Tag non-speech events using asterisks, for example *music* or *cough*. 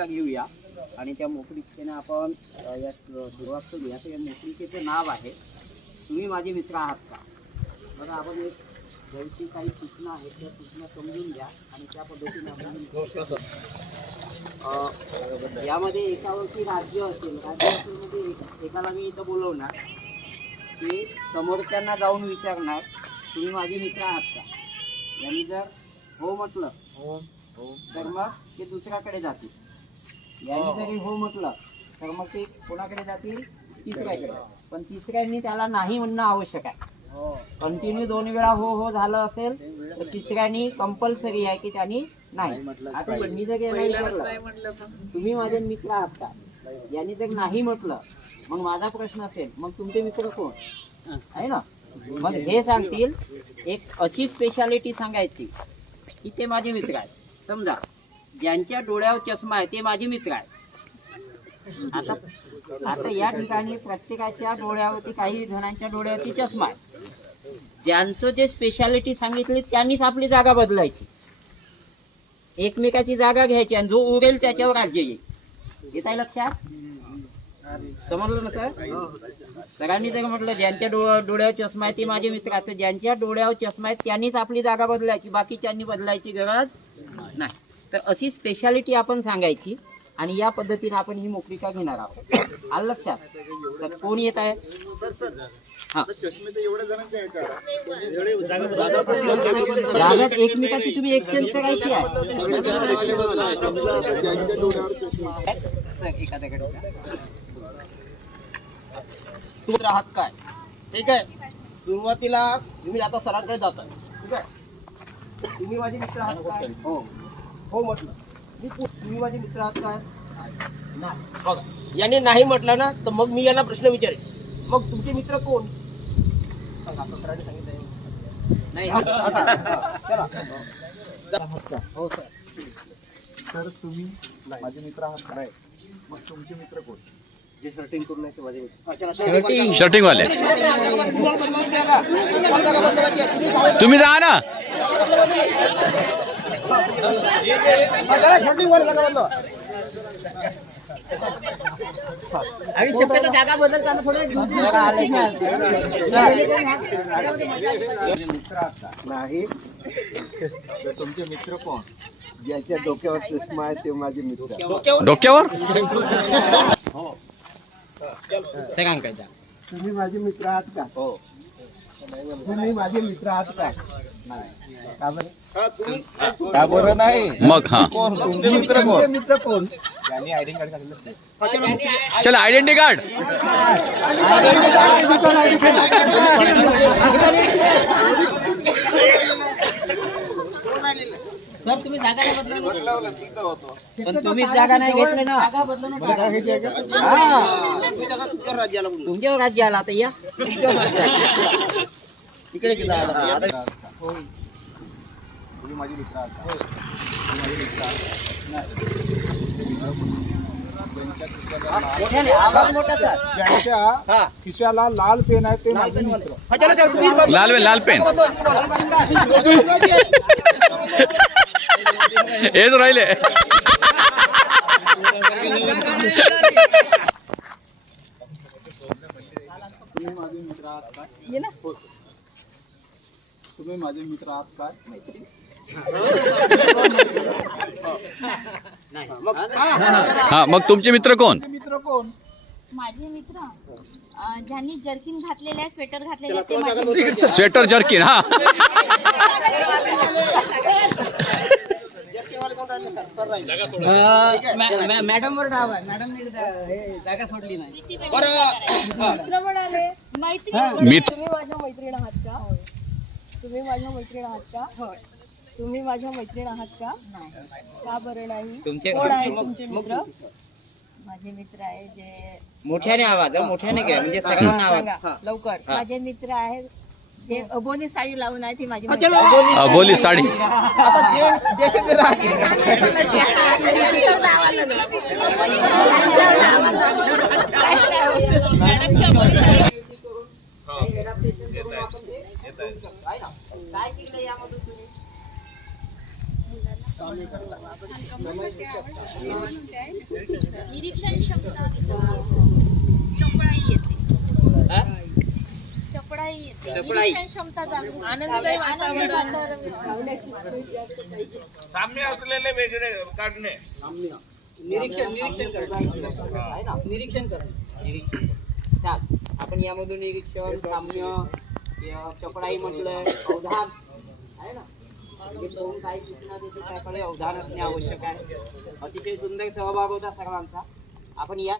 मोकळिका घेऊया आणि त्या मोकळिकेने आपण या सुरुवात करूया तर या मोकळिकेचं नाव आहे तुम्ही माझे मित्र आहात का? बघा आपण एक घ्यायची काही सूचना आहेत त्या सूचना समजून घ्या आणि त्या पद्धतीने आपण यामध्ये एकावरती राज्य असेल राज्य असेल म्हणजे एक- एकाला मी इथं बोलवणार ते समोरच्यांना जाऊन विचारणार तुम्ही माझे मित्र आहात का? यांनी जर हो म्हटलं तर मग ते दुसऱ्याकडे जातील. यांनी जरी हो म्हटलं तर मग ते कोणाकडे जातील? तिसऱ्याकडे. पण तिसऱ्यांनी त्याला नाही म्हणणं आवश्यक आहे. कंटिन्यू दोन वेळा हो हो झालं असेल तर तिसऱ्यानी कंपल्सरी आहे की त्यांनी नाही. आता मी जर विचारलं, तुम्ही माझे मित्र आहात का? यांनी जर नाही म्हटलं मग माझा प्रश्न असेल मग तुमचे मित्र कोण? आहे ना? मग हे सांगतील एक अशी स्पेशालिटी सांगायची की ते माझे मित्र आहेत. समजा ज्यांच्या डोळ्यावर चष्मा आहे ते माझे मित्र आहे आता आता या ठिकाणी प्रत्येकाच्या डोळ्यावरती काही जणांच्या डोळ्यावरती चष्मा आहे. ज्यांचं जे स्पेशालिटी सांगितली त्यांनीच आपली जागा बदलायची. एकमेकाची जागा घ्यायची आणि जो उरेल त्याच्यावर राज्य येईल. येत आहे लक्षात? समजलं ना सर? सरांनी जर म्हटलं ज्यांच्या डोळ्या डोळ्यावर चष्मा आहे ते माझे मित्र आहेत. ज्यांच्या डोळ्यावर चष्मा आहेत त्यांनीच आपली जागा बदलायची. बाकीच्यांनी बदलायची गरज नाही. तर अशी स्पेशालिटी आपण सांगायची आणि या पद्धतीने आपण ही मोकळिका घेणार आहोत? आलं लक्षात? तर कोण येत आहे? हा. जागात एकमेकाची तुम्ही एक्सचेंज करायची आहे. एखाद्याकडे राहत काय? ठीक आहे. सुरुवातीला तुम्ही आता सरांकडे जाता ठीक आहे. तुम्ही माझे मित्र आहात काय? हो. हो म्हटलं. मी तुम्ही माझे मित्र आहात काय? नाही. बघा याने नाही म्हटलं ना तर मग मी यांना प्रश्न विचारेन. मग तुमचे मित्र कोण? सांगा. नाही चला. हो सर. तर तुम्ही माझे मित्र आहात काय मग तुमचे मित्र कोण? जे शर्टिंग करून माझे मित्र. शर्टिंग वाले. तुम्ही जा ना. आणि शक्यतो जागा बदलताना थोडं नाही। तुमचे मित्र कोण? ज्याच्या डोक्यावर चष्मा आहे ते माझे मित्र डोक्यावर? डोक्यावर? सगळ्यांकडे जा. तुम्ही माझे मित्र आहात का? हो. तुम्ही माझे मित्र आहात का नाही का बरं तुम्ही का बरं नाही मग हा. कोण तुमचे मित्र कोण मित्र कोण आयडेंटी कार्ड चला. आयडेंटी कार्ड सर तुम्ही जागा नाही बदलवली. पण तुम्ही जागा नाही घेतली ना. जागा बदलून तुम्ही जागा तुमच्या राज्याला बोलू. तुमच्यावर राज्य आला आता या. *laughs* तिकडे माझी खिशाला लाल पेन ते लाल लाल पेन. *laughs* *laughs* हेच राहिले. तुम्ही माझे मित्र आहात काय हा मग तुमचे मित्र कोण? मित्र कोण? माझे मित्र अं, ज्यांनी जर्किन घातलेले आहे स्वेटर घातलेले आहे ते माझे मित्र. स्वेटर जर्किन हा. मॅडम वर डाव आहे मॅडम जागा सोडली नाही मित्र म्हणाले मैत्रीण मी तुम्ही माझ्या मैत्रीण आहात का? तुम्ही माझ्या मैत्रीण आहात का? तुम्ही माझ्या मैत्रीण आहात का? का बरं नाही? तुमचे कोण आहे तुमचे मित्र? माझे मित्र आहे जे मोठ्याने आवाज़ हं, मोठ्याने घ्या म्हणजे सगळ्यांना आवाज़. लवकर. माझे मित्र आहेत जे अबोली साडी लावून आहे ती माझी मैत्रीण. चला. अबोली साडी. निरीक्षण क्षमता चपळाई येते हा? चपळाई येते चपळाई. निरीक्षण क्षमता जागृत आनंददायी आनंदी वातावरण. सामने असलेले वेगळे काढणे निरीक्षण निरीक्षण करणं निरीक्षण करणं निरीक्षण करणं. आपण यामधून निरीक्षण साम्य या चपळाई म्हटलंय अवधान आहे ना म्हणजे काय सूचना देते त्याकडे अवधान असणे आवश्यक आहे. अतिशय सुंदर सहभाग होता सर्वांचा. आपण या